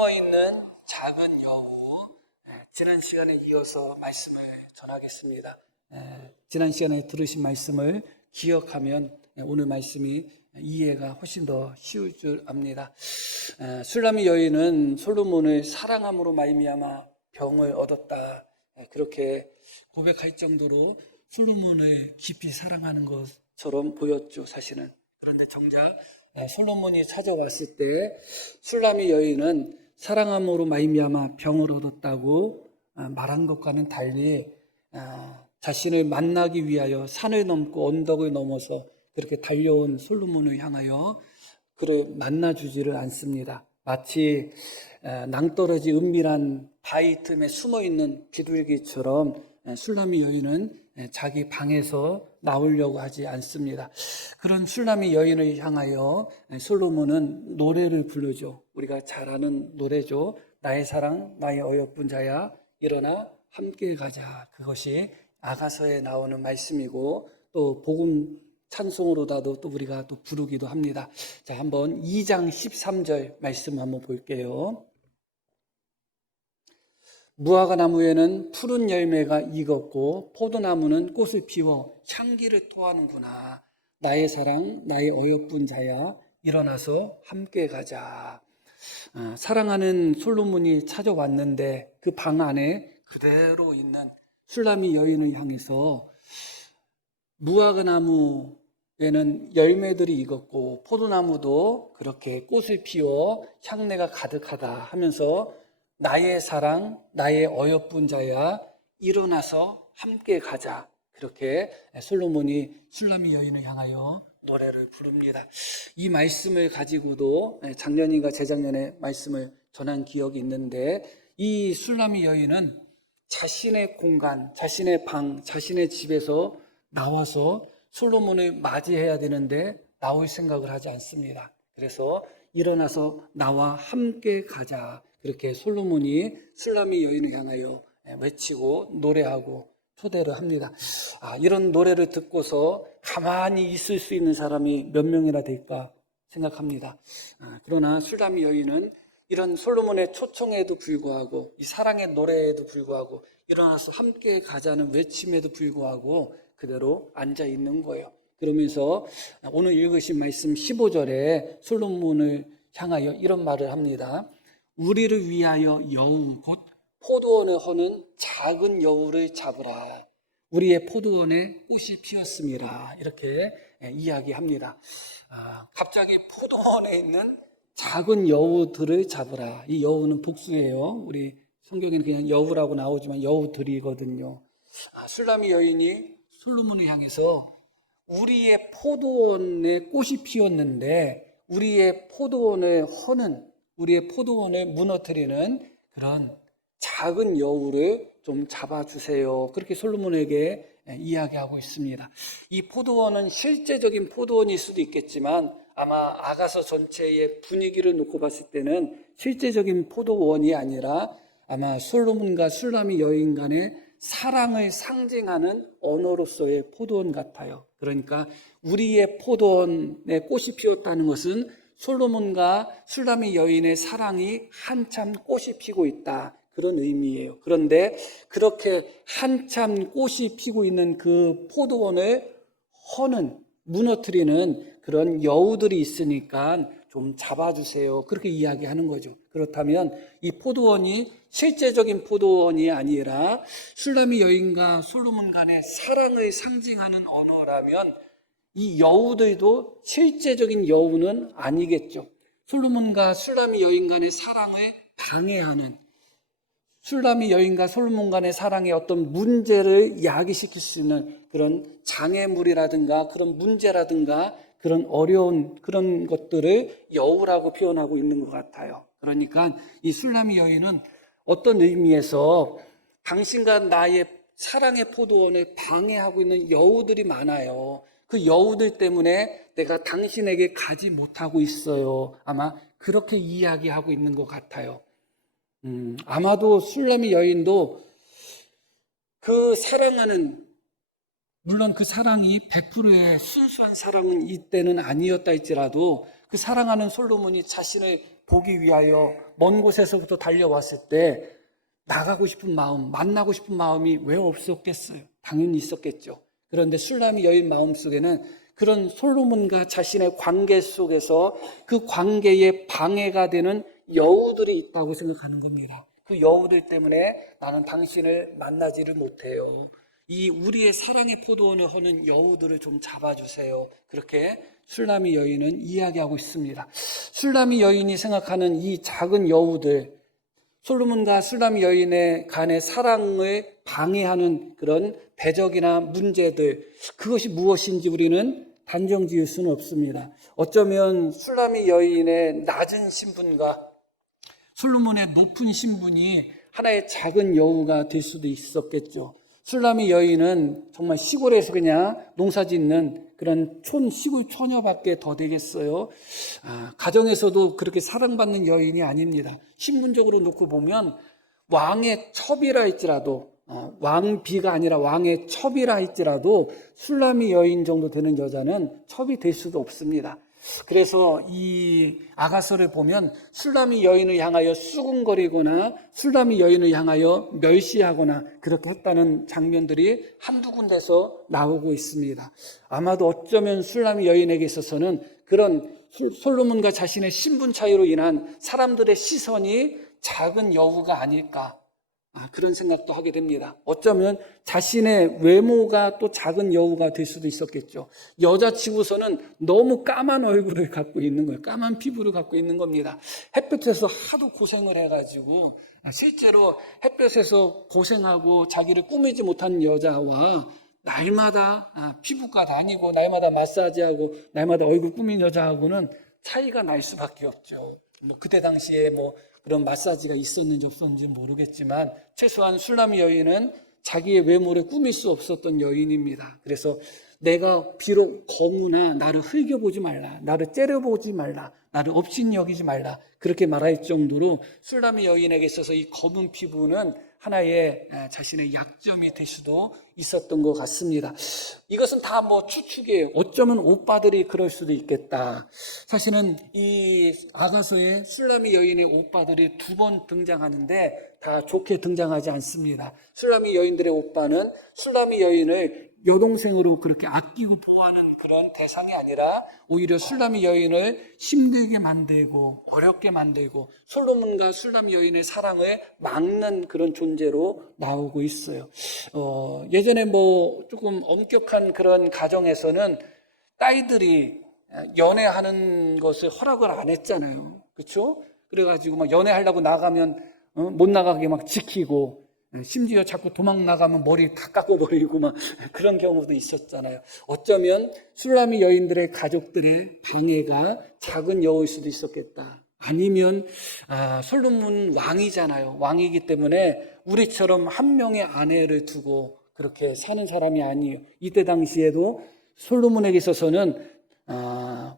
숨어있는 작은 여우, 지난 시간에 이어서 말씀을 전하겠습니다. 지난 시간에 들으신 말씀을 기억하면 오늘 말씀이 이해가 훨씬 더 쉬울 줄 압니다. 술람이 여인은 솔로몬을 사랑함으로 말미암아 병을 얻었다, 그렇게 고백할 정도로 솔로몬을 깊이 사랑하는 것처럼 보였죠, 사실은. 그런데 정작 솔로몬이 찾아왔을 때 술람이 여인은 사랑함으로 말미암아 병을 얻었다고 말한 것과는 달리 자신을 만나기 위하여 산을 넘고 언덕을 넘어서 그렇게 달려온 솔로몬을 향하여 그를 만나주지를 않습니다. 마치 낭떠러지 은밀한 바위 틈에 숨어있는 비둘기처럼 술람이 여인은 자기 방에서 나오려고 하지 않습니다. 그런 술람이 여인을 향하여 솔로몬은 노래를 부르죠. 우리가 잘 아는 노래죠. 나의 사랑, 나의 어여쁜 자야, 일어나 함께 가자. 그것이 아가서에 나오는 말씀이고 또 복음 찬송으로다도 또 우리가 또 부르기도 합니다. 자, 한번 2장 13절 말씀 한번 볼게요. 무화과 나무에는 푸른 열매가 익었고 포도나무는 꽃을 피워 향기를 토하는구나. 나의 사랑, 나의 어여쁜 자야, 일어나서 함께 가자. 사랑하는 솔로몬이 찾아왔는데 그 방 안에 그대로 있는 술람이 여인을 향해서 무화과 나무에는 열매들이 익었고 포도나무도 그렇게 꽃을 피워 향내가 가득하다 하면서 나의 사랑, 나의 어여쁜 자야, 일어나서 함께 가자. 그렇게 솔로몬이 술람이 여인을 향하여 노래를 부릅니다. 이 말씀을 가지고도 작년인가 재작년에 말씀을 전한 기억이 있는데 이 술람이 여인은 자신의 공간, 자신의 방, 자신의 집에서 나와서 솔로몬을 맞이해야 되는데 나올 생각을 하지 않습니다. 그래서 일어나서 나와 함께 가자. 그렇게 솔로몬이 술람이 여인을 향하여 외치고 노래하고 초대를 합니다. 이런 노래를 듣고서 가만히 있을 수 있는 사람이 몇 명이나 될까 생각합니다. 그러나 술람이 여인은 이런 솔로몬의 초청에도 불구하고 이 사랑의 노래에도 불구하고 일어나서 함께 가자는 외침에도 불구하고 그대로 앉아 있는 거예요. 그러면서 오늘 읽으신 말씀 15절에 솔로몬을 향하여 이런 말을 합니다. 우리를 위하여 여우 곧 포도원을 허는 작은 여우를 잡으라. 우리의 포도원에 꽃이 피었습니다. 이렇게 이야기합니다. 갑자기 포도원에 있는 작은 여우들을 잡으라. 이 여우는 복수예요. 우리 성경에는 그냥 여우라고 나오지만 여우들이거든요. 술람이 여인이 솔로몬을 향해서 우리의 포도원에 꽃이 피었는데 우리의 포도원을 허는, 우리의 포도원을 무너뜨리는 그런 작은 여우를 좀 잡아주세요. 그렇게 솔로몬에게 이야기하고 있습니다. 이 포도원은 실제적인 포도원일 수도 있겠지만 아마 아가서 전체의 분위기를 놓고 봤을 때는 실제적인 포도원이 아니라 아마 솔로몬과 술람이 여인 간의 사랑을 상징하는 언어로서의 포도원 같아요. 그러니까 우리의 포도원에 꽃이 피었다는 것은 솔로몬과 술람이 여인의 사랑이 한참 꽃이 피고 있다, 그런 의미예요. 그런데 그렇게 한참 꽃이 피고 있는 그 포도원을 허는, 무너뜨리는 그런 여우들이 있으니까 좀 잡아주세요. 그렇게 이야기하는 거죠. 그렇다면 이 포도원이 실제적인 포도원이 아니라 술람이 여인과 솔로몬 간의 사랑을 상징하는 언어라면 이 여우들도 실제적인 여우는 아니겠죠. 솔로몬과 술람이 여인 간의 사랑을 방해하는, 술람이 여인과 솔로몬 간의 사랑에 어떤 문제를 야기시킬 수 있는 그런 장애물이라든가 그런 문제라든가 그런 어려운 그런 것들을 여우라고 표현하고 있는 것 같아요. 그러니까 이 술람이 여인은 어떤 의미에서 당신과 나의 사랑의 포도원을 방해하고 있는 여우들이 많아요. 그 여우들 때문에 내가 당신에게 가지 못하고 있어요. 아마 그렇게 이야기하고 있는 것 같아요. 아마도 술람이 여인도 그 사랑하는, 물론 그 사랑이 100%의 순수한 사랑은 이때는 아니었다 할지라도 그 사랑하는 솔로몬이 자신을 보기 위하여 먼 곳에서부터 달려왔을 때 나가고 싶은 마음, 만나고 싶은 마음이 왜 없었겠어요? 당연히 있었겠죠. 그런데 술람이 여인 마음속에는 그런 솔로몬과 자신의 관계 속에서 그 관계에 방해가 되는 여우들이 있다고 생각하는 겁니다. 그 여우들 때문에 나는 당신을 만나지를 못해요. 이 우리의 사랑의 포도원을 허는 여우들을 좀 잡아주세요. 그렇게 술람이 여인은 이야기하고 있습니다. 술람이 여인이 생각하는 이 작은 여우들, 솔로몬과 술람 여인의 간의 사랑을 방해하는 그런 배적이나 문제들, 그것이 무엇인지 우리는 단정 지을 수는 없습니다. 어쩌면 술람 여인의 낮은 신분과 솔로몬의 높은 신분이 하나의 작은 여우가 될 수도 있었겠죠. 술람 여인은 정말 시골에서 그냥 농사 짓는 그런 시골 처녀밖에 더 되겠어요. 가정에서도 그렇게 사랑받는 여인이 아닙니다. 신분적으로 놓고 보면 왕의 첩이라 할지라도, 왕비가 아니라 왕의 첩이라 할지라도 술람 여인 정도 되는 여자는 첩이 될 수도 없습니다. 그래서 이 아가서를 보면 술람 여인을 향하여 수군거리거나 술람 여인을 향하여 멸시하거나 그렇게 했다는 장면들이 한두 군데서 나오고 있습니다. 아마도 어쩌면 술람 여인에게 있어서는 그런 솔로몬과 자신의 신분 차이로 인한 사람들의 시선이 작은 여우가 아닐까, 그런 생각도 하게 됩니다. 어쩌면 자신의 외모가 또 작은 여우가 될 수도 있었겠죠. 여자치고서는 너무 까만 얼굴을 갖고 있는 거예요. 까만 피부를 갖고 있는 겁니다. 햇볕에서 하도 고생을 해가지고 실제로 햇볕에서 고생하고 자기를 꾸미지 못한 여자와 날마다 피부과 다니고 날마다 마사지하고 날마다 얼굴 꾸민 여자하고는 차이가 날 수밖에 없죠. 그때 당시에 그런 마사지가 있었는지 없었는지 모르겠지만 최소한 술람 여인은 자기의 외모를 꾸밀 수 없었던 여인입니다. 그래서 내가 비록 거무나 나를 흘겨보지 말라, 나를 째려보지 말라, 나를 업신 여기지 말라, 그렇게 말할 정도로 술람 여인에게 있어서 이 검은 피부는 하나의 자신의 약점이 될 수도 있었던 것 같습니다. 이것은 다 추측이에요. 어쩌면 오빠들이 그럴 수도 있겠다. 사실은 이 아가서에 술람 여인의 오빠들이 2번 등장하는데 다 좋게 등장하지 않습니다. 술람 여인들의 오빠는 술람 여인을 여동생으로 그렇게 아끼고 보호하는 그런 대상이 아니라 오히려 술람 여인을 힘들게 만들고 어렵게 만들고 솔로몬과 술람 여인의 사랑을 막는 그런 존재로 나오고 있어요. 예전에 조금 엄격한 그런 가정에서는 딸들이 연애하는 것을 허락을 안 했잖아요. 그렇죠? 그래가지고 연애하려고 나가면 못 나가게 지키고, 심지어 자꾸 도망 나가면 머리 다 깎아버리고 그런 경우도 있었잖아요. 어쩌면 술람 여인들의 가족들의 방해가 작은 여우일 수도 있었겠다. 아니면 솔로몬 왕이잖아요. 왕이기 때문에 우리처럼 한 명의 아내를 두고 그렇게 사는 사람이 아니에요. 이때 당시에도 솔로몬에게 있어서는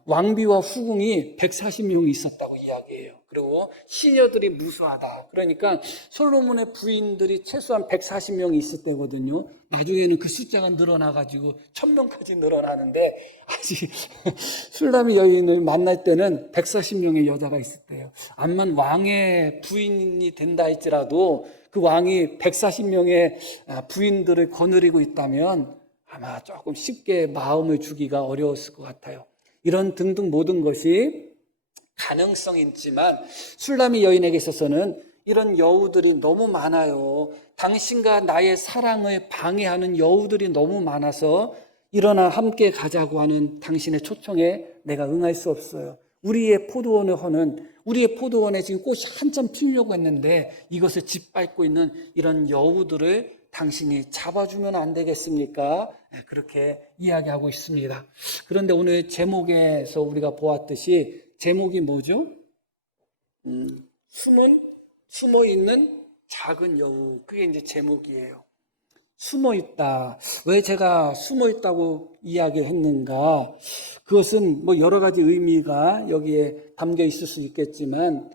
왕비와 후궁이 140명이 있었다고 이야기해요. 그리고 시녀들이 무수하다. 그러니까 솔로몬의 부인들이 최소한 140명이 있을 때거든요. 나중에는 그 숫자가 늘어나가지고 1000명까지 늘어나는데 아직 술람 여인을 만날 때는 140명의 여자가 있을 때예요. 암만 왕의 부인이 된다 할지라도 그 왕이 140명의 부인들을 거느리고 있다면 아마 조금 쉽게 마음을 주기가 어려웠을 것 같아요. 이런 등등 모든 것이 가능성이 있지만 술람 여인에게 있어서는 이런 여우들이 너무 많아요. 당신과 나의 사랑을 방해하는 여우들이 너무 많아서 일어나 함께 가자고 하는 당신의 초청에 내가 응할 수 없어요. 우리의 포도원을 허는, 우리의 포도원에 지금 꽃이 한참 피려고 했는데 이것을 짓밟고 있는 이런 여우들을 당신이 잡아주면 안 되겠습니까? 그렇게 이야기하고 있습니다. 그런데 오늘 제목에서 우리가 보았듯이 제목이 뭐죠? 숨어있는 작은 여우. 그게 이제 제목이에요. 숨어있다. 왜 제가 숨어있다고 이야기했는가? 그것은 여러 가지 의미가 여기에 담겨 있을 수 있겠지만,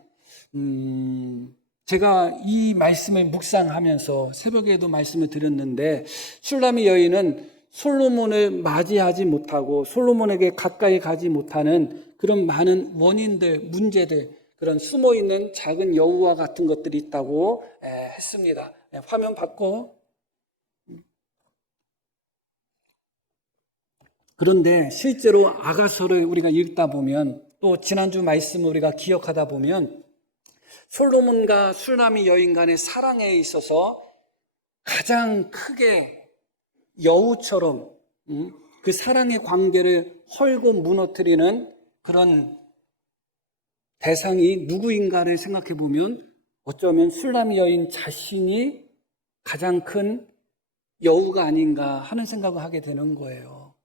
제가 이 말씀을 묵상하면서 새벽에도 말씀을 드렸는데, 술람 여인은 솔로몬을 맞이하지 못하고 솔로몬에게 가까이 가지 못하는 그런 많은 원인들, 문제들, 그런 숨어있는 작은 여우와 같은 것들이 있다고 했습니다. 화면 받고. 그런데 실제로 아가서를 우리가 읽다 보면, 또 지난주 말씀을 우리가 기억하다 보면, 솔로몬과 슐라미 여인 간의 사랑에 있어서 가장 크게 여우처럼 그 사랑의 관계를 헐고 무너뜨리는 그런 대상이 누구인가를 생각해 보면 어쩌면 슐라미 여인 자신이 가장 큰 여우가 아닌가 하는 생각을 하게 되는 거예요.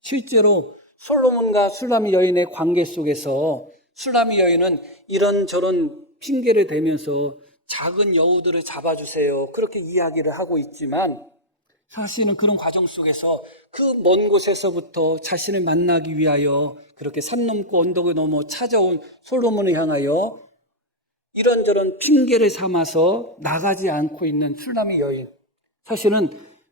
실제로 솔로몬과 슐라미 여인의 관계 속에서 슐라미 여인은 이런저런 핑계를 대면서 작은 여우들을 잡아주세요, 그렇게 이야기를 하고 있지만, 사실은 그런 과정 속에서 그 먼 곳에서부터 자신을 만나기 위하여 그렇게 산 넘고 언덕을 넘어 찾아온 솔로몬을 향하여 이런저런 핑계를 삼아서 나가지 않고 있는 슐라미 여인. 사실은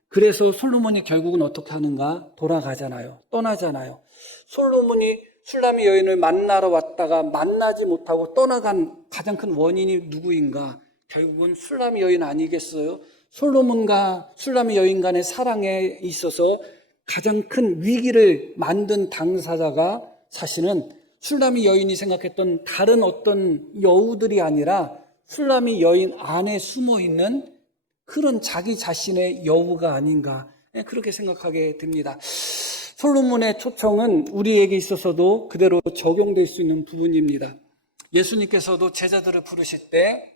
그래서 솔로몬이 결국은 어떻게 하는가? 돌아가잖아요. 떠나잖아요. 솔로몬이 슐라미 여인을 만나러 왔다가 만나지 못하고 떠나간 가장 큰 원인이 누구인가? 결국은 슐라미 여인 아니겠어요? 솔로몬과 슐라미 여인 간의 사랑에 있어서 가장 큰 위기를 만든 당사자가 사실은 슐라미 여인이 생각했던 다른 어떤 여우들이 아니라 슐라미 여인 안에 숨어있는 그런 자기 자신의 여우가 아닌가, 그렇게 생각하게 됩니다. 솔로몬의 초청은 우리에게 있어서도 그대로 적용될 수 있는 부분입니다. 예수님께서도 제자들을 부르실 때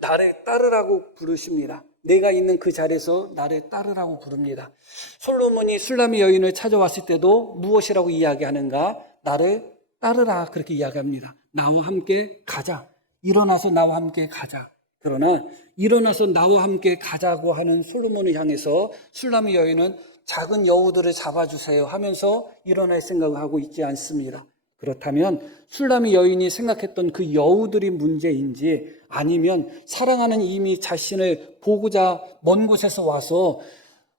나를 따르라고 부르십니다. 내가 있는 그 자리에서 나를 따르라고 부릅니다. 솔로몬이 슐라미 여인을 찾아왔을 때도 무엇이라고 이야기하는가? 나를 따르라, 그렇게 이야기합니다. 나와 함께 가자. 일어나서 나와 함께 가자. 그러나 일어나서 나와 함께 가자고 하는 솔로몬을 향해서 슐라미 여인은 작은 여우들을 잡아주세요 하면서 일어날 생각을 하고 있지 않습니다. 그렇다면 슐라미 여인이 생각했던 그 여우들이 문제인지, 아니면 사랑하는 이미 자신을 보고자 먼 곳에서 와서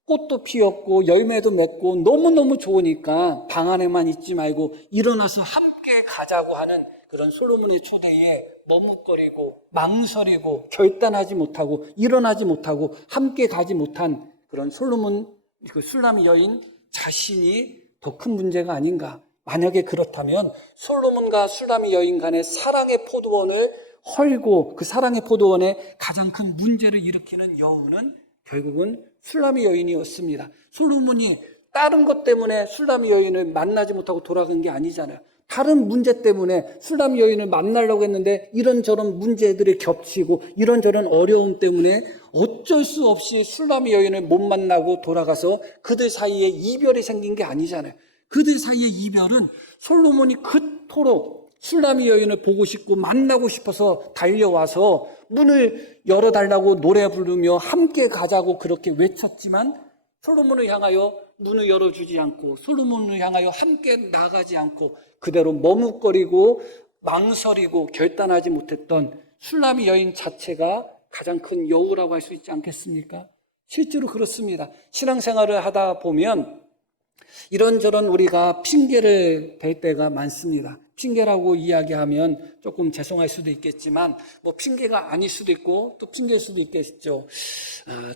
꽃도 피었고 열매도 맺고 너무너무 좋으니까 방 안에만 있지 말고 일어나서 함께 가자고 하는 그런 솔로몬의 초대에 머뭇거리고 망설이고 결단하지 못하고 일어나지 못하고 함께 가지 못한 그런 솔로몬, 그 슐라미 여인 자신이 더 큰 문제가 아닌가. 만약에 그렇다면 솔로몬과 슐라미 여인 간의 사랑의 포도원을 헐고 그 사랑의 포도원에 가장 큰 문제를 일으키는 여우는 결국은 슐라미 여인이었습니다. 솔로몬이 다른 것 때문에 슐라미 여인을 만나지 못하고 돌아간 게 아니잖아요. 다른 문제 때문에 슐라미 여인을 만나려고 했는데 이런저런 문제들이 겹치고 이런저런 어려움 때문에 어쩔 수 없이 슐라미 여인을 못 만나고 돌아가서 그들 사이에 이별이 생긴 게 아니잖아요. 그들 사이의 이별은 솔로몬이 그토록 슐라미 여인을 보고 싶고 만나고 싶어서 달려와서 문을 열어달라고 노래 부르며 함께 가자고 그렇게 외쳤지만 솔로몬을 향하여 문을 열어주지 않고 솔로몬을 향하여 함께 나가지 않고 그대로 머뭇거리고 망설이고 결단하지 못했던 슐라미 여인 자체가 가장 큰 여우라고 할 수 있지 않겠습니까? 실제로 그렇습니다. 신앙생활을 하다 보면 이런저런 우리가 핑계를 댈 때가 많습니다. 핑계라고 이야기하면 조금 죄송할 수도 있겠지만 뭐 핑계가 아닐 수도 있고 또 핑계일 수도 있겠죠.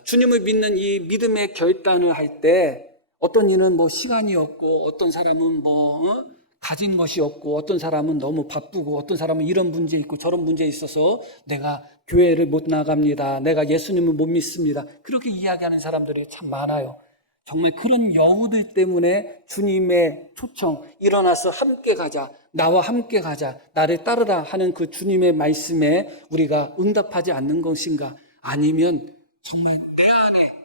주님을 믿는 이 믿음의 결단을 할 때 어떤 이는 뭐 시간이 없고 어떤 사람은 뭐 가진 것이 없고 어떤 사람은 너무 바쁘고 어떤 사람은 이런 문제 있고 저런 문제 있어서 내가 교회를 못 나갑니다. 내가 예수님을 못 믿습니다. 그렇게 이야기하는 사람들이 참 많아요. 정말 그런 여우들 때문에 주님의 초청, 일어나서 함께 가자, 나와 함께 가자, 나를 따르라 하는 그 주님의 말씀에 우리가 응답하지 않는 것인가? 아니면 정말 내 안에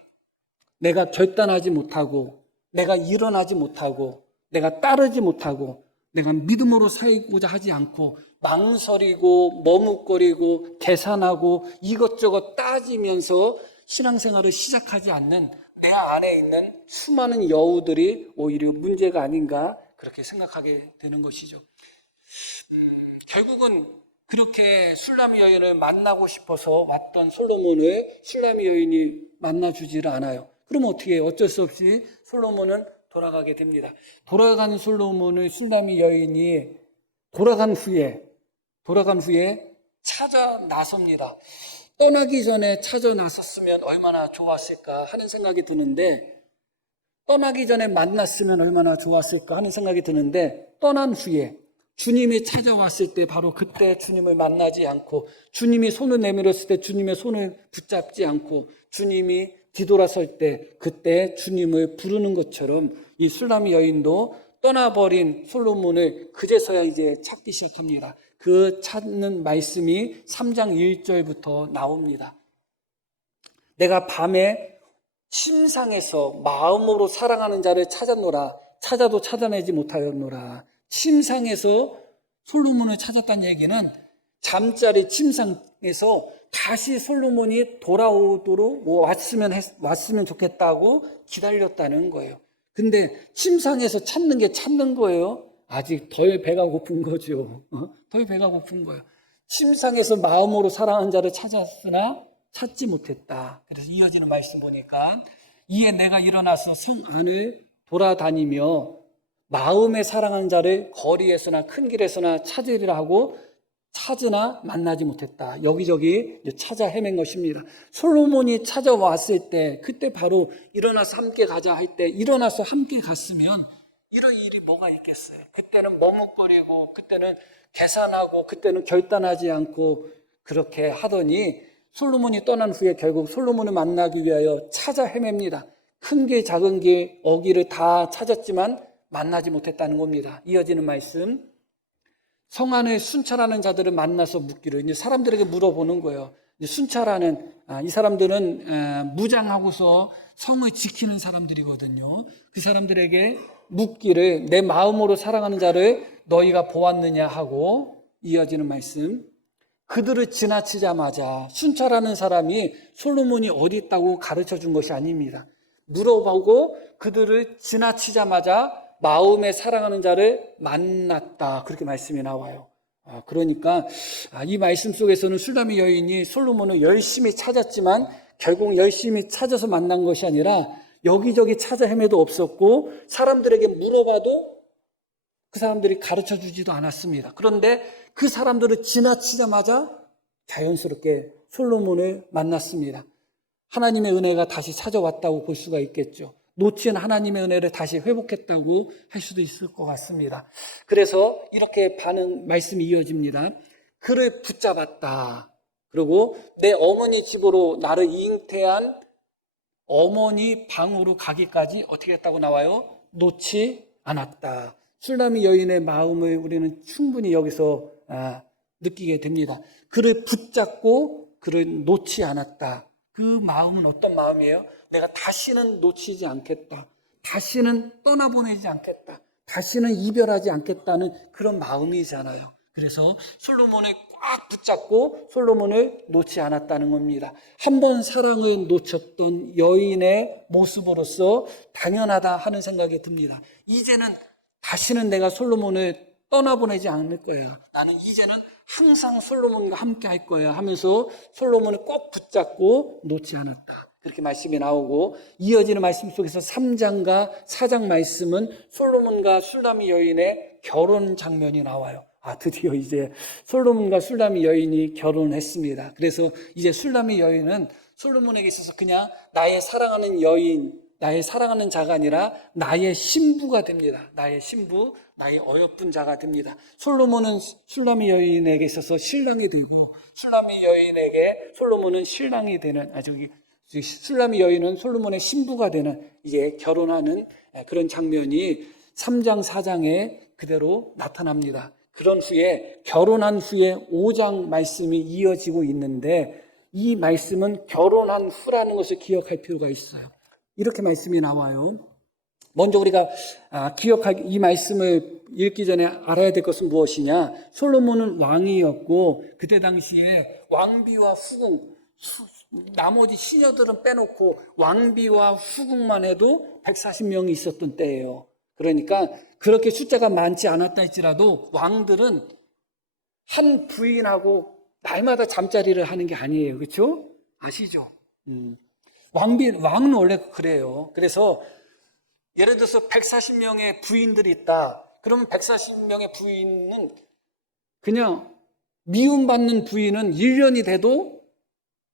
내가 결단하지 못하고 내가 일어나지 못하고 내가 따르지 못하고 내가 믿음으로 살고자 하지 않고 망설이고 머뭇거리고 계산하고 이것저것 따지면서 신앙생활을 시작하지 않는 내 안에 있는 수많은 여우들이 오히려 문제가 아닌가 그렇게 생각하게 되는 것이죠. 결국은 그렇게 슐라미 여인을 만나고 싶어서 왔던 솔로몬을 슐라미 여인이 만나주지를 않아요. 그럼 어떻게 해요? 어쩔 수 없이 솔로몬은 돌아가게 됩니다. 돌아간 솔로몬을 슐라미 여인이 돌아간 후에 돌아간 후에 찾아 나섭니다. 떠나기 전에 찾아 나섰으면 얼마나 좋았을까 하는 생각이 드는데, 떠나기 전에 만났으면 얼마나 좋았을까 하는 생각이 드는데, 떠난 후에 주님이 찾아왔을 때 바로 그때 주님을 만나지 않고, 주님이 손을 내밀었을 때 주님의 손을 붙잡지 않고, 주님이 뒤돌아설 때 그때 주님을 부르는 것처럼 이 술람이 여인도 떠나버린 솔로몬을 그제서야 이제 찾기 시작합니다. 그 찾는 말씀이 3장 1절부터 나옵니다. 내가 밤에 침상에서 마음으로 사랑하는 자를 찾았노라. 찾아도 찾아내지 못하였노라. 침상에서 솔로몬을 찾았다는 얘기는 잠자리 침상에서 다시 솔로몬이 돌아오도록 왔으면 좋겠다고 기다렸다는 거예요. 근데 침상에서 찾는 게 찾는 거예요. 아직 덜 배가 고픈 거죠. 덜 배가 고픈 거예요. 침상에서 마음으로 사랑한 자를 찾았으나 찾지 못했다. 그래서 이어지는 말씀 보니까 이에 내가 일어나서 성 안을 돌아다니며 마음에 사랑하는 자를 거리에서나 큰 길에서나 찾으리라 하고 찾으나 만나지 못했다. 여기저기 찾아 헤맨 것입니다. 솔로몬이 찾아왔을 때 그때 바로 일어나서 함께 가자 할 때 일어나서 함께 갔으면 이런 일이 뭐가 있겠어요. 그때는 머뭇거리고 그때는 계산하고 그때는 결단하지 않고 그렇게 하더니 솔로몬이 떠난 후에 결국 솔로몬을 만나기 위하여 찾아 헤맵니다. 큰 길 작은 길 어기를 다 찾았지만 만나지 못했다는 겁니다. 이어지는 말씀, 성 안에 순찰하는 자들을 만나서 묻기를, 이제 사람들에게 물어보는 거예요. 이제 순찰하는 이 사람들은 무장하고서 성을 지키는 사람들이거든요. 그 사람들에게 묻기를 내 마음으로 사랑하는 자를 너희가 보았느냐 하고, 이어지는 말씀, 그들을 지나치자마자 순찰하는 사람이 솔로몬이 어디 있다고 가르쳐 준 것이 아닙니다. 물어보고 그들을 지나치자마자 마음에 사랑하는 자를 만났다. 그렇게 말씀이 나와요. 그러니까 이 말씀 속에서는 술람이 여인이 솔로몬을 열심히 찾았지만 결국 열심히 찾아서 만난 것이 아니라 여기저기 찾아 헤매도 없었고 사람들에게 물어봐도 그 사람들이 가르쳐 주지도 않았습니다. 그런데 그 사람들을 지나치자마자 자연스럽게 솔로몬을 만났습니다. 하나님의 은혜가 다시 찾아왔다고 볼 수가 있겠죠. 놓친 하나님의 은혜를 다시 회복했다고 할 수도 있을 것 같습니다. 그래서 이렇게 말씀이 이어집니다. 그를 붙잡았다. 그리고 내 어머니 집으로 나를 잉태한 어머니 방으로 가기까지 어떻게 했다고 나와요? 놓지 않았다. 술람이 여인의 마음을 우리는 충분히 여기서 느끼게 됩니다. 그를 붙잡고 그를 놓지 않았다. 그 마음은 어떤 마음이에요? 내가 다시는 놓치지 않겠다. 다시는 떠나보내지 않겠다. 다시는 이별하지 않겠다는 그런 마음이잖아요. 그래서 솔로몬을 꽉 붙잡고 솔로몬을 놓지 않았다는 겁니다. 한 번 사랑을 놓쳤던 여인의 모습으로서 당연하다 하는 생각이 듭니다. 이제는 다시는 내가 솔로몬을 떠나보내지 않을 거야. 나는 이제는 항상 솔로몬과 함께 할 거야 하면서 솔로몬을 꼭 붙잡고 놓지 않았다. 그렇게 말씀이 나오고 이어지는 말씀 속에서 3장과 4장 말씀은 솔로몬과 술람이 여인의 결혼 장면이 나와요. 드디어 이제 솔로몬과 술람이 여인이 결혼했습니다. 그래서 이제 술람이 여인은 솔로몬에게 있어서 그냥 나의 사랑하는 여인, 나의 사랑하는 자가 아니라 나의 신부가 됩니다. 나의 신부, 나의 어여쁜 자가 됩니다. 솔로몬은 술람이 여인에게 있어서 신랑이 되고 술람이 여인에게 솔로몬은 신랑이 되는 술람이 여인은 솔로몬의 신부가 되는 이제 결혼하는 그런 장면이 3장 4장에 그대로 나타납니다. 그런 후에 결혼한 후에 5장 말씀이 이어지고 있는데 이 말씀은 결혼한 후라는 것을 기억할 필요가 있어요. 이렇게 말씀이 나와요. 먼저 우리가 기억할 이 말씀을 읽기 전에 알아야 될 것은 무엇이냐? 솔로몬은 왕이었고 그때 당시에 왕비와 후궁, 나머지 시녀들은 빼놓고 왕비와 후궁만 해도 140명이 있었던 때예요. 그러니까 그렇게 숫자가 많지 않았다 할지라도 왕들은 한 부인하고 날마다 잠자리를 하는 게 아니에요. 그렇죠? 아시죠? 왕은 원래 그래요. 그래서 예를 들어서 140명의 부인들이 있다. 그러면 140명의 부인은 그냥 미움받는 부인은 1년이 돼도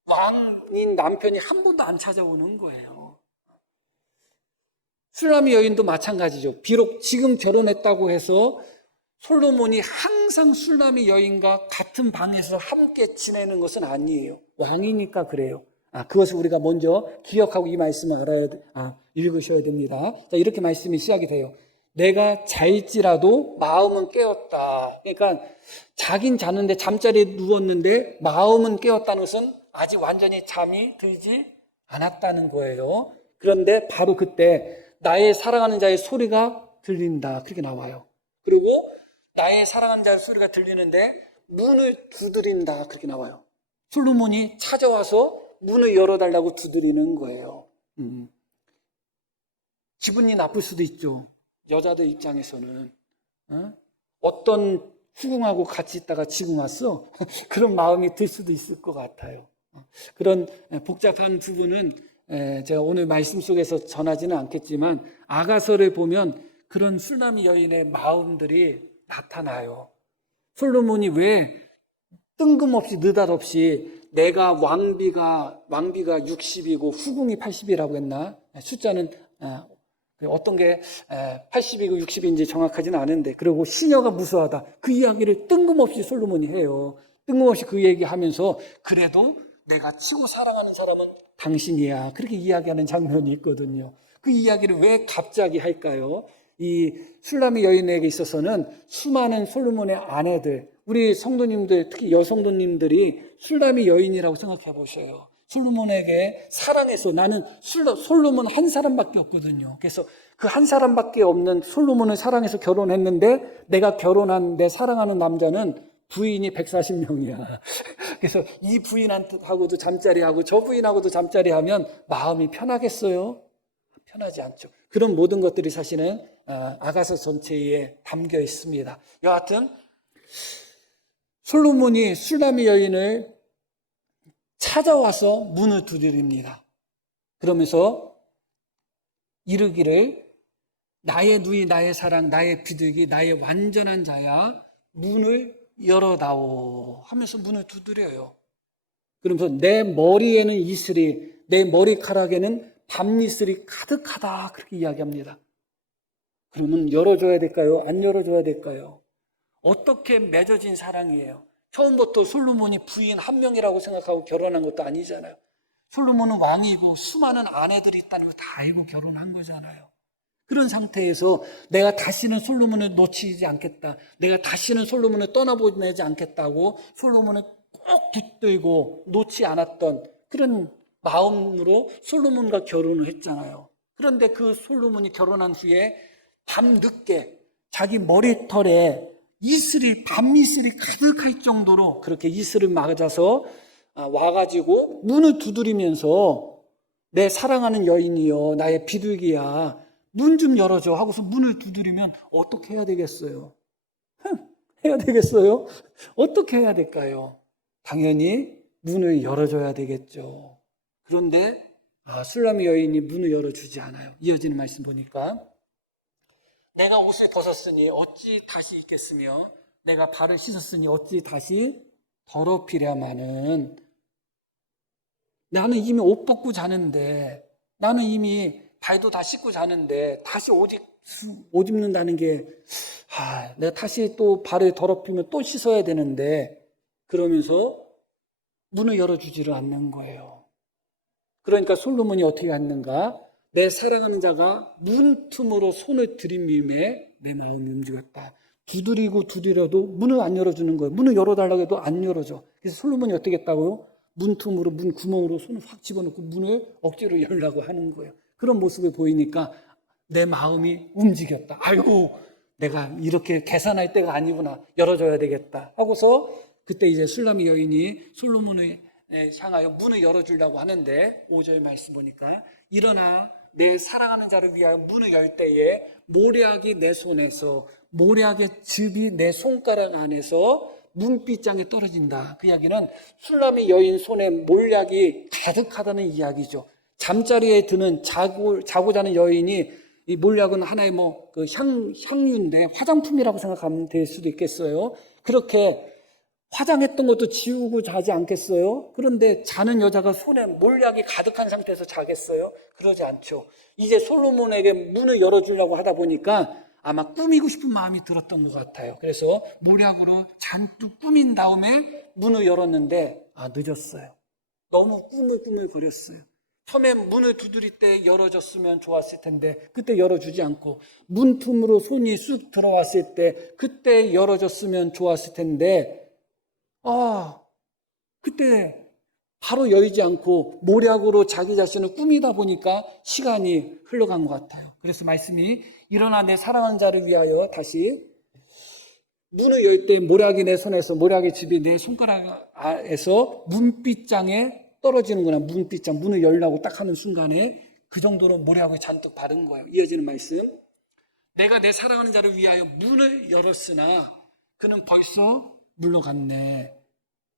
왕인 남편이 한 번도 안 찾아오는 거예요. 술라미 여인도 마찬가지죠. 비록 지금 결혼했다고 해서 솔로몬이 항상 술라미 여인과 같은 방에서 함께 지내는 것은 아니에요. 왕이니까 그래요. 그것을 우리가 먼저 기억하고 이 말씀을 읽으셔야 됩니다. 자, 이렇게 말씀이 시작이 돼요. 내가 잘지라도 마음은 깨었다. 그러니까 자긴 자는데 잠자리에 누웠는데 마음은 깨었다는 것은 아직 완전히 잠이 들지 않았다는 거예요. 그런데 바로 그때 나의 사랑하는 자의 소리가 들린다. 그렇게 나와요. 그리고 나의 사랑하는 자의 소리가 들리는데 문을 두드린다. 그렇게 나와요. 솔로몬이 찾아와서 문을 열어달라고 두드리는 거예요. 기분이 나쁠 수도 있죠. 여자들 입장에서는 어떤 후궁하고 같이 있다가 지금 왔어? 그런 마음이 들 수도 있을 것 같아요. 그런 복잡한 부분은 제가 오늘 말씀 속에서 전하지는 않겠지만 아가서를 보면 그런 술라미 여인의 마음들이 나타나요. 솔로몬이 왜 뜬금없이 느닷없이 내가 왕비가 60이고 후궁이 80이라고 했나? 숫자는 어떤 게 80이고 60인지 정확하지는 않은데, 그리고 시녀가 무수하다. 그 이야기를 뜬금없이 솔로몬이 해요. 뜬금없이 그 얘기하면서 그래도 내가 치고 사랑하는 사람은 당신이야. 그렇게 이야기하는 장면이 있거든요. 그 이야기를 왜 갑자기 할까요? 이 술라미 여인에게 있어서는 수많은 솔로몬의 아내들, 우리 성도님들, 특히 여성도님들이 술라미 여인이라고 생각해 보셔요. 솔로몬에게 사랑해서 나는 솔로몬 한 사람밖에 없거든요. 그래서 그 한 사람밖에 없는 솔로몬을 사랑해서 결혼했는데 내가 결혼한 내 사랑하는 남자는 부인이 140명이야. 그래서 이 부인하고도 잠자리하고 저 부인하고도 잠자리하면 마음이 편하겠어요? 편하지 않죠. 그런 모든 것들이 사실은 아가서 전체에 담겨 있습니다. 여하튼 솔로몬이 술라미 여인을 찾아와서 문을 두드립니다. 그러면서 이르기를 나의 누이, 나의 사랑, 나의 비둘기, 나의 완전한 자야, 문을 열어다오 하면서 문을 두드려요. 그러면서 내 머리에는 이슬이, 내 머리카락에는 밤이슬이 가득하다, 그렇게 이야기합니다. 그러면 열어줘야 될까요? 안 열어줘야 될까요? 어떻게 맺어진 사랑이에요? 처음부터 솔로몬이 부인 한 명이라고 생각하고 결혼한 것도 아니잖아요. 솔로몬은 왕이고 수많은 아내들이 있다는 걸 다 알고 결혼한 거잖아요. 그런 상태에서 내가 다시는 솔로몬을 놓치지 않겠다, 내가 다시는 솔로몬을 떠나보내지 않겠다고 솔로몬을 꼭 붙들고 놓지 않았던 그런 마음으로 솔로몬과 결혼을 했잖아요. 그런데 그 솔로몬이 결혼한 후에 밤늦게 자기 머리털에 밤이슬이 가득할 정도로 그렇게 이슬을 맞아서 와가지고 문을 두드리면서 내 사랑하는 여인이여, 나의 비둘기야, 문 좀 열어줘 하고서 문을 두드리면 어떻게 해야 되겠어요? 해야 되겠어요? 어떻게 해야 될까요? 당연히 문을 열어줘야 되겠죠. 그런데 술라미 여인이 문을 열어주지 않아요. 이어지는 말씀 보니까 내가 옷을 벗었으니 어찌 다시 입겠으며 내가 발을 씻었으니 어찌 다시 더럽히랴마는, 나는 이미 옷 벗고 자는데, 나는 이미 발도 다 씻고 자는데 다시 옷 입는다는 게 내가 다시 또 발을 더럽히면 또 씻어야 되는데, 그러면서 문을 열어주지를 않는 거예요. 그러니까 솔로몬이 어떻게 했는가? 내 사랑하는 자가 문틈으로 손을 들이밀매 내 마음이 움직였다. 두드리고 두드려도 문을 안 열어주는 거예요. 문을 열어달라고 해도 안 열어줘. 그래서 솔로몬이 어떻게 했다고요? 문틈으로, 문 구멍으로 손을 확 집어넣고 문을 억지로 열려고 하는 거예요. 그런 모습을 보이니까 내 마음이 움직였다. 아이고, 내가 이렇게 계산할 때가 아니구나, 열어줘야 되겠다 하고서 그때 이제 술라미 여인이 솔로몬을 향하여 문을 열어주려고 하는데 5절 말씀 보니까 일어나 내 사랑하는 자를 위하여 문을 열 때에 모략이 내 손에서, 모략의 즙이 내 손가락 안에서 문빗장에 떨어진다. 그 이야기는 술라미 여인 손에 몰약이 가득하다는 이야기죠. 잠자리에 드는 자고 자는 여인이, 이 몰약은 하나의 향유인데 화장품이라고 생각하면 될 수도 있겠어요. 그렇게 화장했던 것도 지우고 자지 않겠어요? 그런데 자는 여자가 손에 몰약이 가득한 상태에서 자겠어요? 그러지 않죠. 이제 솔로몬에게 문을 열어주려고 하다 보니까 아마 꾸미고 싶은 마음이 들었던 것 같아요. 그래서 몰약으로 잔뜩 꾸민 다음에 문을 열었는데 늦었어요. 너무 꾸물꾸물거렸어요. 처음에 문을 두드릴 때 열어줬으면 좋았을 텐데 그때 열어주지 않고 문틈으로 손이 쑥 들어왔을 때 그때 열어줬으면 좋았을 텐데 그때 바로 열지 않고 모략으로 자기 자신을 꾸미다 보니까 시간이 흘러간 것 같아요. 그래서 말씀이 일어나 내 사랑하는 자를 위하여 다시 문을 열 때 모략이 내 손에서 모략의 즙이 내 손가락에서 문빗장에 떨어지는구나. 문빗장 문을 열라고 딱 하는 순간에 그 정도로 모략을 잔뜩 바른 거예요. 이어지는 말씀. 내가 내 사랑하는 자를 위하여 문을 열었으나 그는 벌써 물러갔네.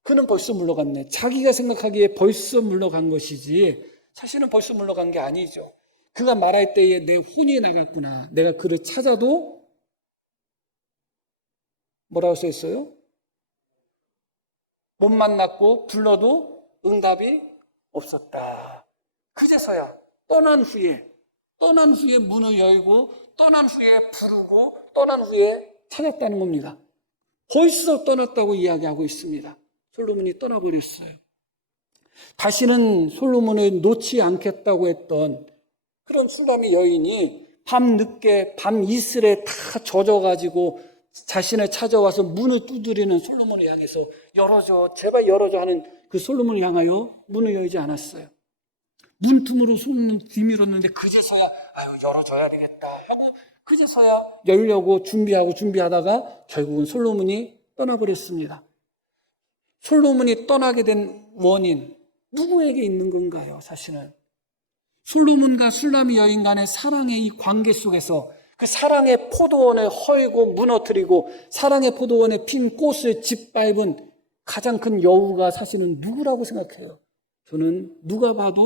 그는 벌써 물러갔네. 자기가 생각하기에 벌써 물러간 것이지 사실은 벌써 물러간 게 아니죠. 그가 말할 때에 내 혼이 나갔구나. 내가 그를 찾아도 뭐라고 써 있어요? 못 만났고 불러도 응답이 없었다. 그제서야 떠난 후에 문을 열고 떠난 후에 부르고 떠난 후에 찾았다는 겁니다. 벌써 떠났다고 이야기하고 있습니다. 솔로몬이 떠나버렸어요. 다시는 솔로몬을 놓지 않겠다고 했던 그런 sullam의 여인이 밤늦게 밤 이슬에 다 젖어가지고 자신을 찾아와서 문을 두드리는 솔로몬을 향해서 열어줘, 제발 열어줘 하는 그 솔로몬을 향하여 문을 열지 않았어요. 문틈으로 손을 뒤밀었는데 그제서야 열어줘야 되겠다 하고 그제서야 열려고 준비하다가 결국은 솔로몬이 떠나버렸습니다. 솔로몬이 떠나게 된 원인 누구에게 있는 건가요? 사실은 솔로몬과 sullam의 여인 간의 사랑의 이 관계 속에서 그 사랑의 포도원을 헐고 무너뜨리고 사랑의 포도원에 핀 꽃을 짓밟은 가장 큰 여우가 사실은 누구라고 생각해요? 저는 누가 봐도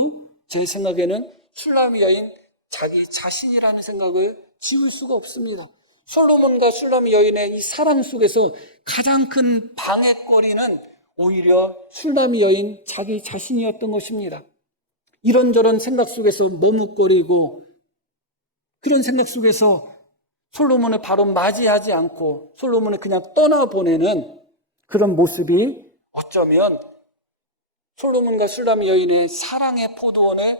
제 생각에는 sullam의 여인 자기 자신이라는 생각을 지울 수가 없습니다. 솔로몬과 sullam의 여인의 이 사랑 속에서 가장 큰 방해거리는 오히려 sullam의 여인 자기 자신이었던 것입니다. 이런저런 생각 속에서 머뭇거리고 그런 생각 속에서 솔로몬을 바로 맞이하지 않고 솔로몬을 그냥 떠나보내는 그런 모습이 어쩌면 솔로몬과 sullam의 여인의 사랑의 포도원에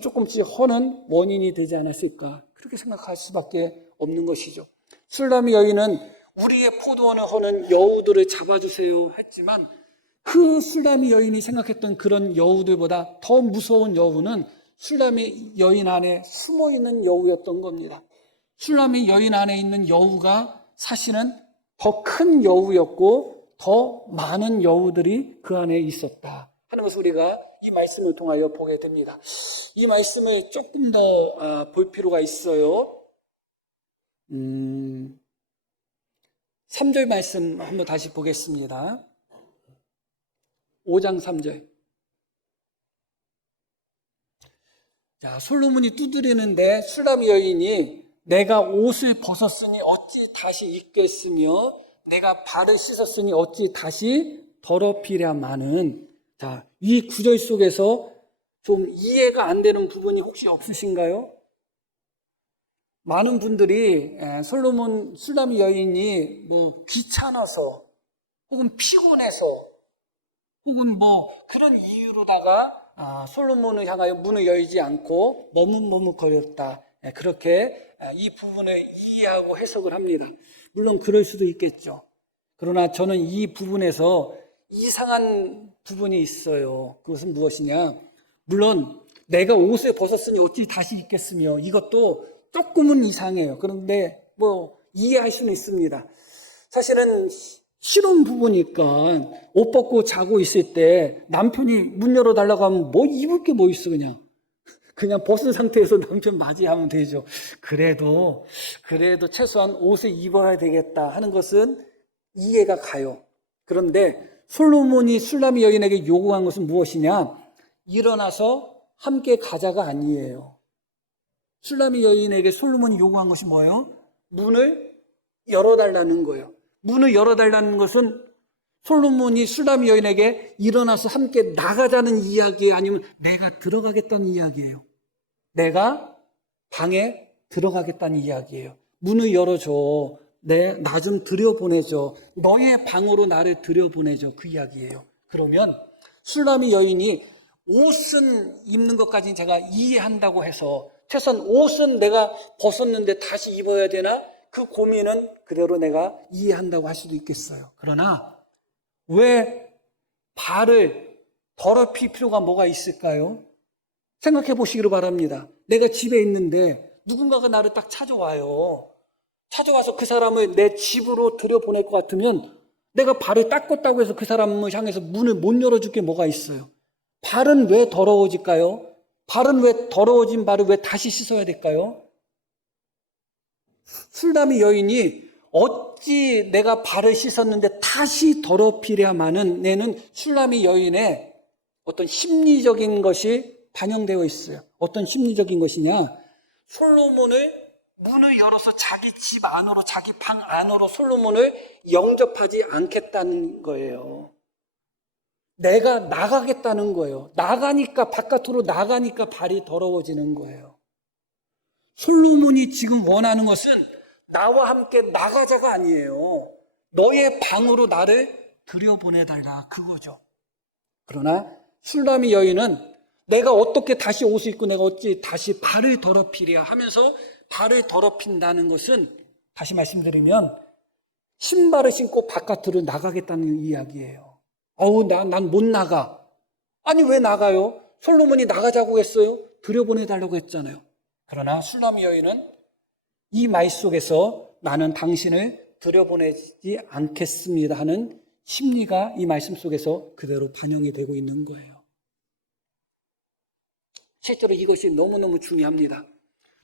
조금씩 허는 원인이 되지 않았을까 그렇게 생각할 수밖에 없는 것이죠. sullam의 여인은 우리의 포도원을 허는 여우들을 잡아주세요 했지만 그 sullam의 여인이 생각했던 그런 여우들보다 더 무서운 여우는 sullam의 여인 안에 숨어있는 여우였던 겁니다. sullam의 여인 안에 있는 여우가 사실은 더 큰 여우였고 더 많은 여우들이 그 안에 있었다 하는 것을 우리가 이 말씀을 통하여 보게 됩니다. 이 말씀을 조금 더 볼 필요가 있어요. 3절 말씀 한번 다시 보겠습니다. 5장 3절. 자, 솔로몬이 두드리는데 sullam의 여인이 내가 옷을 벗었으니 어찌 다시 입겠으며 내가 발을 씻었으니 어찌 다시 더럽히랴마는. 자, 이 구절 속에서 좀 이해가 안 되는 부분이 혹시 없으신가요? 많은 분들이 sullam의 여인이 귀찮아서 혹은 피곤해서 혹은 그런 이유로다가 솔로몬을 향하여 문을 열지 않고 머뭇머뭇거렸다. 그렇게 이 부분을 이해하고 해석을 합니다. 물론 그럴 수도 있겠죠. 그러나 저는 이 부분에서 이상한 부분이 있어요. 그것은 무엇이냐? 물론 내가 옷을 벗었으니 어찌 다시 입겠으며 이것도 조금은 이상해요. 그런데 이해할 수는 있습니다. 사실은 실온 부부니까 옷 벗고 자고 있을 때 남편이 문 열어달라고 하면 입을 게 뭐 있어 그냥 벗은 상태에서 남편 맞이하면 되죠. 그래도 최소한 옷을 입어야 되겠다 하는 것은 이해가 가요. 그런데 솔로몬이 sullam의 여인에게 요구한 것은 무엇이냐? 일어나서 함께 가자가 아니에요. sullam의 여인에게 솔로몬이 요구한 것이 뭐예요? 문을 열어달라는 거예요. 문을 열어달라는 것은 솔로몬이 술람 여인에게 일어나서 함께 나가자는 이야기예요? 아니면 내가 들어가겠다는 이야기예요? 내가 방에 들어가겠다는 이야기예요. 문을 열어줘. 나 좀 들여보내줘. 너의 방으로 나를 들여보내줘. 그 이야기예요. 그러면 술람 여인이 옷은 입는 것까지는 제가 이해한다고 해서 최소한 옷은 내가 벗었는데 다시 입어야 되나? 그 고민은 그대로 내가 이해한다고 할 수도 있겠어요. 그러나 왜 발을 더럽힐 필요가 뭐가 있을까요? 생각해 보시기를 바랍니다. 내가 집에 있는데 누군가가 나를 딱 찾아와요. 찾아와서 그 사람을 내 집으로 들여보낼 것 같으면 내가 발을 닦았다고 해서 그 사람을 향해서 문을 못 열어줄 게 뭐가 있어요? 발은 왜 더러워질까요? 발은 왜 더러워진 발을 왜 다시 씻어야 될까요? 술람이 여인이 어찌 내가 발을 씻었는데 다시 더럽히랴마는 내는 술람이 여인의 어떤 심리적인 것이 반영되어 있어요. 어떤 심리적인 것이냐? 솔로몬을 문을 열어서 자기 집 안으로, 자기 방 안으로 솔로몬을 영접하지 않겠다는 거예요. 내가 나가겠다는 거예요. 바깥으로 나가니까 발이 더러워지는 거예요. 솔로몬이 지금 원하는 것은 나와 함께 나가자가 아니에요. 너의 방으로 나를 들여보내달라, 그거죠. 그러나 술람이 여인은 내가 어떻게 다시 옷을 입고 내가 어찌 다시 발을 더럽히랴 하면서 발을 더럽힌다는 것은 다시 말씀드리면 신발을 신고 바깥으로 나가겠다는 이야기예요. 난 못 나가. 아니 왜 나가요? 솔로몬이 나가자고 했어요. 들여보내달라고 했잖아요. 그러나 술람 여인은 이 말 속에서 나는 당신을 들여보내지 않겠습니다 하는 심리가 이 말씀 속에서 그대로 반영이 되고 있는 거예요. 실제로 이것이 너무너무 중요합니다.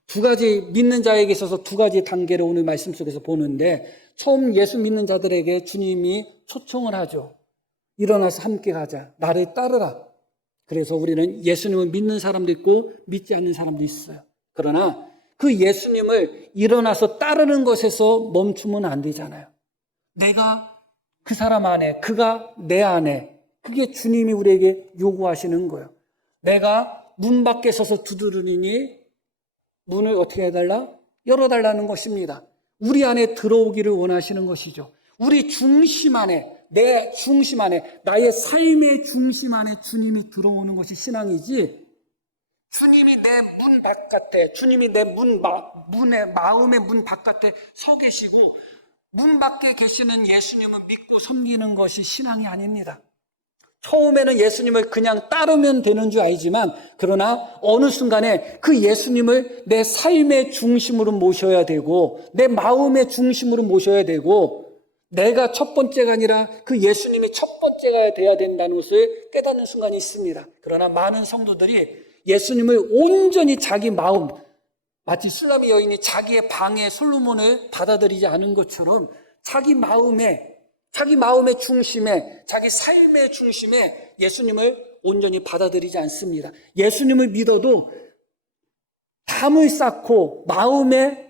두 가지 믿는 자에게 있어서 두 가지 단계를 오늘 말씀 속에서 보는데 처음 예수 믿는 자들에게 주님이 초청을 하죠. 일어나서 함께 가자. 나를 따르라. 그래서 우리는 예수님을 믿는 사람도 있고 믿지 않는 사람도 있어요. 그러나 그 예수님을 일어나서 따르는 것에서 멈추면 안 되잖아요. 내가 그 사람 안에, 그가 내 안에, 그게 주님이 우리에게 요구하시는 거예요. 내가 문 밖에 서서 두드리니 문을 어떻게 해달라? 열어달라는 것입니다. 우리 안에 들어오기를 원하시는 것이죠. 우리 중심 안에, 내 중심 안에, 나의 삶의 중심 안에 주님이 들어오는 것이 신앙이지, 주님이 내 문 바깥에, 주님이 내 마음의 문 바깥에 서 계시고 문 밖에 계시는 예수님을 믿고 섬기는 것이 신앙이 아닙니다. 처음에는 예수님을 그냥 따르면 되는 줄 알지만 그러나 어느 순간에 그 예수님을 내 삶의 중심으로 모셔야 되고 내 마음의 중심으로 모셔야 되고 내가 첫 번째가 아니라 그 예수님이 첫 번째가 돼야 된다는 것을 깨닫는 순간이 있습니다. 그러나 많은 성도들이 예수님을 온전히 자기 마음, 마치 술람 여인이 자기의 방에 솔로몬을 받아들이지 않은 것처럼 자기 마음의 중심에, 자기 삶의 중심에 예수님을 온전히 받아들이지 않습니다. 예수님을 믿어도 담을 쌓고 마음에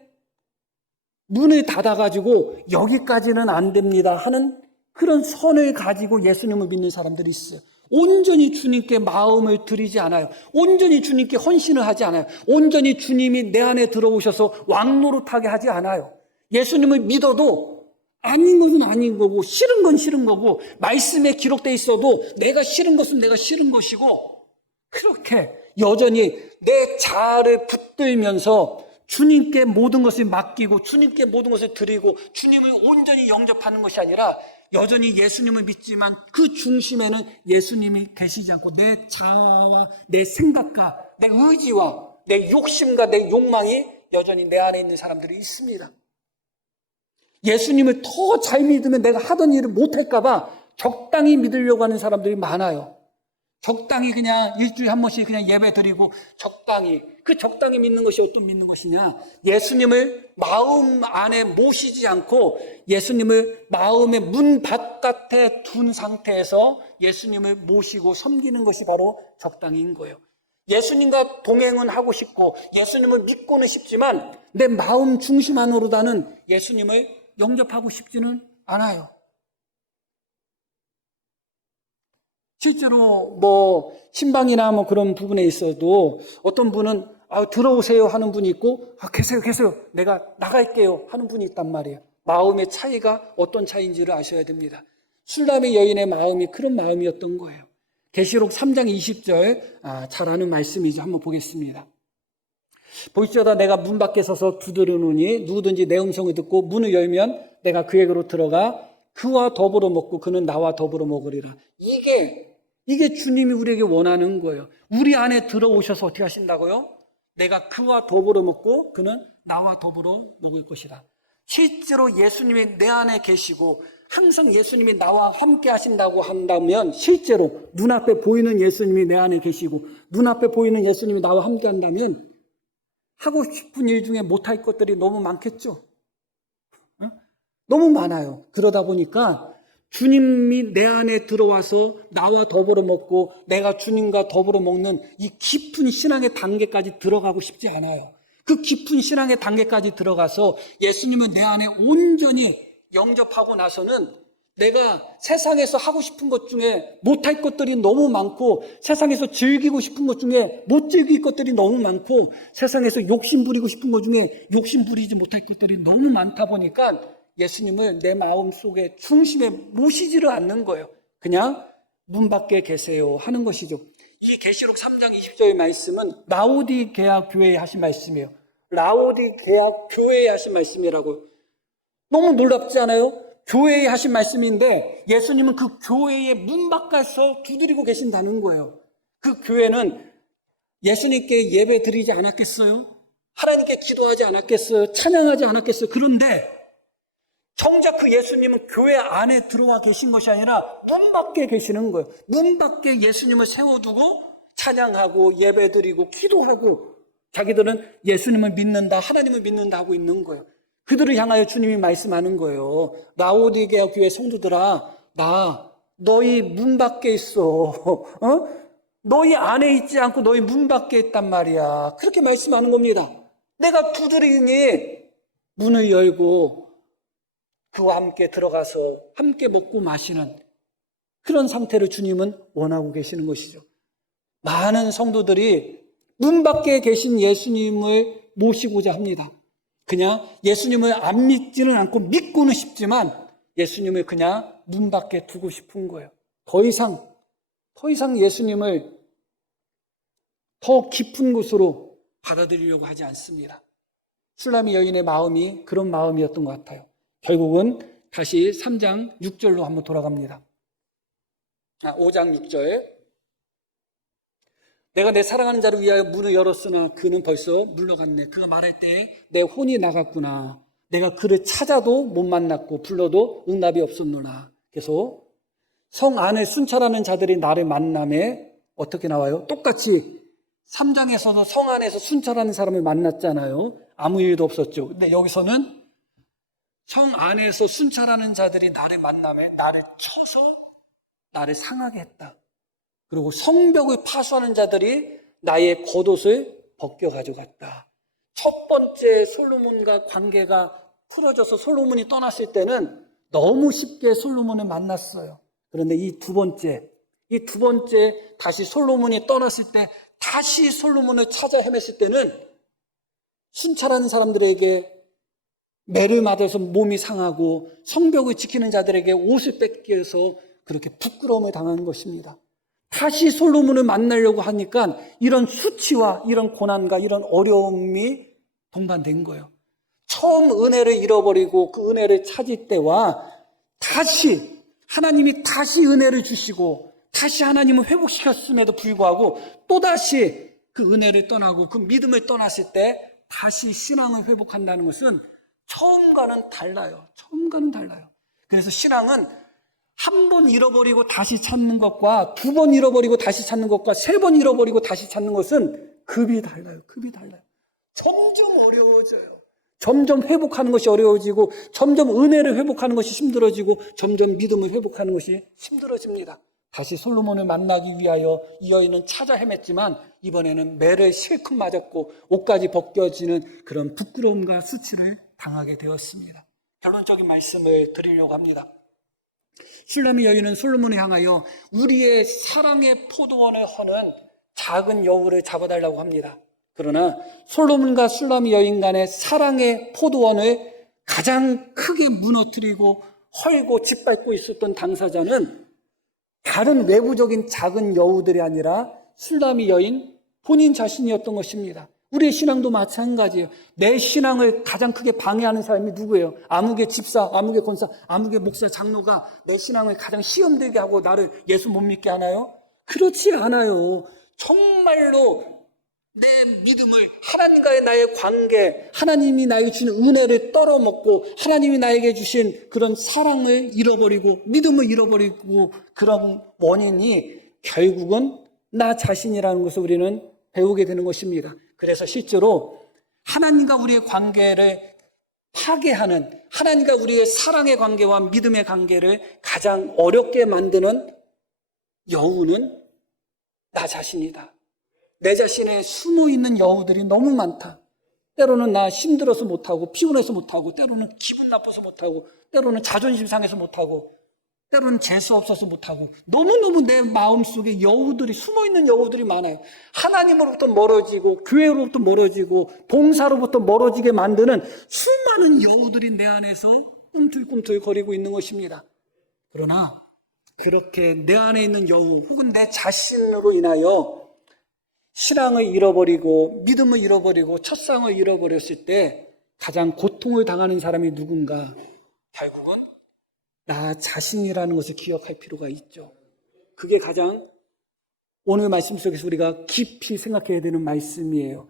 문을 닫아가지고 여기까지는 안 됩니다 하는 그런 선을 가지고 예수님을 믿는 사람들이 있어요. 온전히 주님께 마음을 드리지 않아요. 온전히 주님께 헌신을 하지 않아요. 온전히 주님이 내 안에 들어오셔서 왕노릇하게 하지 않아요. 예수님을 믿어도 아닌 것은 아닌 거고 싫은 건 싫은 거고 말씀에 기록되어 있어도 내가 싫은 것은 내가 싫은 것이고 그렇게 여전히 내 자아를 붙들면서 주님께 모든 것을 맡기고 주님께 모든 것을 드리고 주님을 온전히 영접하는 것이 아니라 여전히 예수님을 믿지만 그 중심에는 예수님이 계시지 않고 내 자아와 내 생각과 내 의지와 내 욕심과 내 욕망이 여전히 내 안에 있는 사람들이 있습니다. 예수님을 더 잘 믿으면 내가 하던 일을 못할까 봐 적당히 믿으려고 하는 사람들이 많아요. 적당히 그냥 일주일에 한 번씩 그냥 예배 드리고 적당히 믿는 것이 어떤 믿는 것이냐? 예수님을 마음 안에 모시지 않고 예수님을 마음의 문 바깥에 둔 상태에서 예수님을 모시고 섬기는 것이 바로 적당인 거예요. 예수님과 동행은 하고 싶고 예수님을 믿고는 싶지만 내 마음 중심 안으로다는 예수님을 영접하고 싶지는 않아요. 실제로 뭐 신방이나 뭐 그런 부분에 있어도 어떤 분은 들어오세요 하는 분이 있고 계세요 내가 나갈게요 하는 분이 있단 말이에요. 마음의 차이가 어떤 차이인지를 아셔야 됩니다. 술람의 여인의 마음이 그런 마음이었던 거예요. 계시록 3장 20절 잘 아는 말씀이죠. 한번 보겠습니다. 볼지어다 내가 문 밖에 서서 두드리노니 누구든지 내 음성을 듣고 문을 열면 내가 그에게로 들어가 그와 더불어 먹고 그는 나와 더불어 먹으리라. 이게 주님이 우리에게 원하는 거예요. 우리 안에 들어오셔서 어떻게 하신다고요? 내가 그와 더불어 먹고 그는 나와 더불어 먹을 것이다. 실제로 예수님이 내 안에 계시고 항상 예수님이 나와 함께 하신다고 한다면, 실제로 눈앞에 보이는 예수님이 내 안에 계시고 눈앞에 보이는 예수님이 나와 함께 한다면 하고 싶은 일 중에 못할 것들이 너무 많겠죠. 너무 많아요. 그러다 보니까 주님이 내 안에 들어와서 나와 더불어 먹고 내가 주님과 더불어 먹는 이 깊은 신앙의 단계까지 들어가고 싶지 않아요. 그 깊은 신앙의 단계까지 들어가서 예수님을 내 안에 온전히 영접하고 나서는 내가 세상에서 하고 싶은 것 중에 못할 것들이 너무 많고, 세상에서 즐기고 싶은 것 중에 못 즐길 것들이 너무 많고, 세상에서 욕심 부리고 싶은 것 중에 욕심 부리지 못할 것들이 너무 많다 보니까 예수님을 내 마음속에 중심에 모시지를 않는 거예요. 그냥 문 밖에 계세요 하는 것이죠. 이 계시록 3장 20절의 말씀은 라오디게아 교회에 하신 말씀이에요. 라오디게아 교회에 하신 말씀이라고. 너무 놀랍지 않아요? 교회에 하신 말씀인데 예수님은 그 교회의 문 밖에서 두드리고 계신다는 거예요. 그 교회는 예수님께 예배 드리지 않았겠어요? 하나님께 기도하지 않았겠어요? 찬양하지 않았겠어요? 그런데 정작 그 예수님은 교회 안에 들어와 계신 것이 아니라 문 밖에 계시는 거예요. 문 밖에 예수님을 세워두고 찬양하고 예배드리고 기도하고 자기들은 예수님을 믿는다, 하나님을 믿는다 하고 있는 거예요. 그들을 향하여 주님이 말씀하는 거예요. 라오디게아 교회 성도들아, 나 너희 문 밖에 있어. 너희 안에 있지 않고 너희 문 밖에 있단 말이야. 그렇게 말씀하는 겁니다. 내가 두드리니 문을 열고 그와 함께 들어가서 함께 먹고 마시는 그런 상태를 주님은 원하고 계시는 것이죠. 많은 성도들이 문 밖에 계신 예수님을 모시고자 합니다. 그냥 예수님을 안 믿지는 않고 믿고는 싶지만 예수님을 그냥 문 밖에 두고 싶은 거예요. 더 이상 예수님을 더 깊은 곳으로 받아들이려고 하지 않습니다. 술람의 여인의 마음이 그런 마음이었던 것 같아요. 결국은 다시 3장 6절로 한번 돌아갑니다. 5장 6절. 내가 내 사랑하는 자를 위하여 문을 열었으나 그는 벌써 물러갔네. 그가 말할 때에 내 혼이 나갔구나. 내가 그를 찾아도 못 만났고 불러도 응답이 없었노라. 계속 성 안에 순찰하는 자들이 나를 만남에 어떻게 나와요? 똑같이 3장에서도 성 안에서 순찰하는 사람을 만났잖아요. 아무 일도 없었죠. 근데 여기서는 성 안에서 순찰하는 자들이 나를 만남에 나를 쳐서 나를 상하게 했다. 그리고 성벽을 파수하는 자들이 나의 겉옷을 벗겨 가져갔다. 첫 번째 솔로몬과 관계가 풀어져서 솔로몬이 떠났을 때는 너무 쉽게 솔로몬을 만났어요. 그런데 이 두 번째 다시 솔로몬이 떠났을 때 다시 솔로몬을 찾아 헤맸을 때는 순찰하는 사람들에게 매를 맞아서 몸이 상하고 성벽을 지키는 자들에게 옷을 뺏겨서 그렇게 부끄러움을 당하는 것입니다. 다시 솔로몬을 만나려고 하니까 이런 수치와 이런 고난과 이런 어려움이 동반된 거예요. 처음 은혜를 잃어버리고 그 은혜를 찾을 때와 다시 하나님이 다시 은혜를 주시고 다시 하나님을 회복시켰음에도 불구하고 또다시 그 은혜를 떠나고 그 믿음을 떠났을 때 다시 신앙을 회복한다는 것은 처음과는 달라요. 그래서 신앙은 한 번 잃어버리고 다시 찾는 것과 두 번 잃어버리고 다시 찾는 것과 세 번 잃어버리고 다시 찾는 것은 급이 달라요. 점점 어려워져요. 점점 회복하는 것이 어려워지고 점점 은혜를 회복하는 것이 힘들어지고 점점 믿음을 회복하는 것이 힘들어집니다. 다시 솔로몬을 만나기 위하여 이 여인은 찾아 헤맸지만 이번에는 매를 실컷 맞았고 옷까지 벗겨지는 그런 부끄러움과 수치를 당하게 되었습니다. 결론적인 말씀을 드리려고 합니다. 슐람의 여인은 솔로몬을 향하여 우리의 사랑의 포도원을 허는 작은 여우를 잡아달라고 합니다. 그러나 솔로몬과 슐람의 여인 간의 사랑의 포도원을 가장 크게 무너뜨리고 헐고 짓밟고 있었던 당사자는 다른 외부적인 작은 여우들이 아니라 슐람의 여인 본인 자신이었던 것입니다. 우리의 신앙도 마찬가지예요. 내 신앙을 가장 크게 방해하는 사람이 누구예요? 아무개 집사, 아무개 권사, 아무개 목사, 장로가 내 신앙을 가장 시험되게 하고 나를 예수 못 믿게 하나요? 그렇지 않아요. 정말로 내 믿음을, 하나님과의 나의 관계, 하나님이 나에게 주신 은혜를 떨어먹고 하나님이 나에게 주신 그런 사랑을 잃어버리고 믿음을 잃어버리고, 그런 원인이 결국은 나 자신이라는 것을 우리는 배우게 되는 것입니다. 그래서 실제로 하나님과 우리의 관계를 파괴하는, 하나님과 우리의 사랑의 관계와 믿음의 관계를 가장 어렵게 만드는 여우는 나 자신이다. 내 자신에 숨어있는 여우들이 너무 많다. 때로는 나 힘들어서 못하고, 피곤해서 못하고, 때로는 기분 나빠서 못하고, 때로는 자존심 상해서 못하고, 때로는 재수 없어서 못하고, 너무너무 내 마음속에 여우들이, 숨어있는 여우들이 많아요. 하나님으로부터 멀어지고, 교회로부터 멀어지고, 봉사로부터 멀어지게 만드는 수많은 여우들이 내 안에서 꿈틀꿈틀 거리고 있는 것입니다. 그러나 그렇게 내 안에 있는 여우, 혹은 내 자신으로 인하여 신앙을 잃어버리고 믿음을 잃어버리고 첫상을 잃어버렸을 때 가장 고통을 당하는 사람이 누군가? 결국은 나 자신이라는 것을 기억할 필요가 있죠. 그게 가장 오늘 말씀 속에서 우리가 깊이 생각해야 되는 말씀이에요.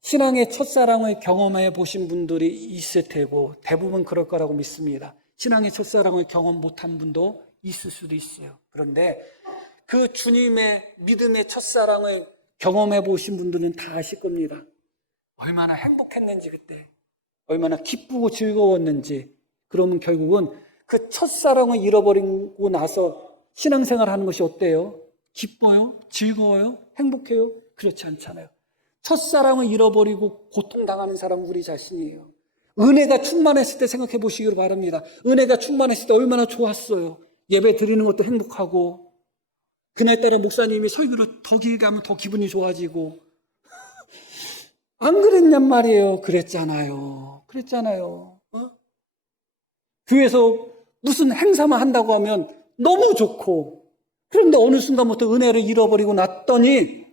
신앙의 첫사랑을 경험해 보신 분들이 있을 테고 대부분 그럴 거라고 믿습니다. 신앙의 첫사랑을 경험 못한 분도 있을 수도 있어요. 그런데 그 주님의 믿음의 첫사랑을 경험해 보신 분들은 다 아실 겁니다. 얼마나 행복했는지, 그때 얼마나 기쁘고 즐거웠는지. 그러면 결국은 그 첫사랑을 잃어버리고 나서 신앙생활하는 것이 어때요? 기뻐요? 즐거워요? 행복해요? 그렇지 않잖아요. 첫사랑을 잃어버리고 고통당하는 사람은 우리 자신이에요. 은혜가 충만했을 때 생각해 보시기를 바랍니다. 은혜가 충만했을 때 얼마나 좋았어요. 예배 드리는 것도 행복하고, 그날따라 목사님이 설교를 더 길게 하면 더 기분이 좋아지고. 안 그랬냔 말이에요. 그랬잖아요. 교회에서 무슨 행사만 한다고 하면 너무 좋고, 그런데 어느 순간부터 은혜를 잃어버리고 났더니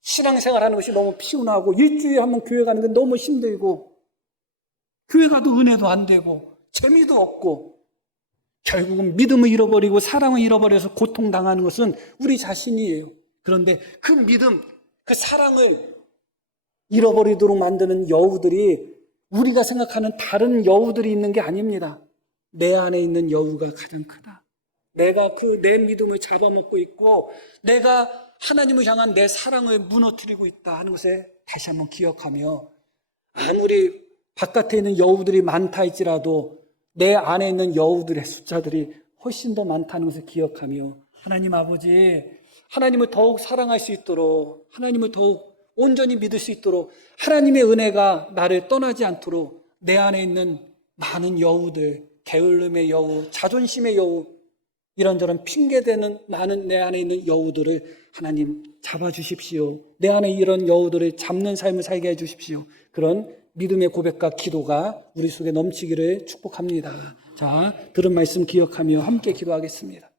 신앙생활하는 것이 너무 피곤하고, 일주일에 한 번 교회 가는데 너무 힘들고, 교회 가도 은혜도 안 되고 재미도 없고, 결국은 믿음을 잃어버리고 사랑을 잃어버려서 고통당하는 것은 우리 자신이에요. 그런데 그 믿음, 그 사랑을 잃어버리도록 만드는 여우들이 우리가 생각하는 다른 여우들이 있는 게 아닙니다. 내 안에 있는 여우가 가장 크다. 내가 그 내 믿음을 잡아먹고 있고, 내가 하나님을 향한 내 사랑을 무너뜨리고 있다 하는 것에 다시 한번 기억하며, 아무리 바깥에 있는 여우들이 많다 할지라도 내 안에 있는 여우들의 숫자들이 훨씬 더 많다는 것을 기억하며, 하나님 아버지, 하나님을 더욱 사랑할 수 있도록, 하나님을 더욱 온전히 믿을 수 있도록, 하나님의 은혜가 나를 떠나지 않도록 내 안에 있는 많은 여우들, 게을름의 여우, 자존심의 여우, 이런저런 핑계대는 많은 내 안에 있는 여우들을 하나님 잡아주십시오. 내 안에 이런 여우들을 잡는 삶을 살게 해주십시오. 그런 믿음의 고백과 기도가 우리 속에 넘치기를 축복합니다. 자, 들은 말씀 기억하며 함께 기도하겠습니다.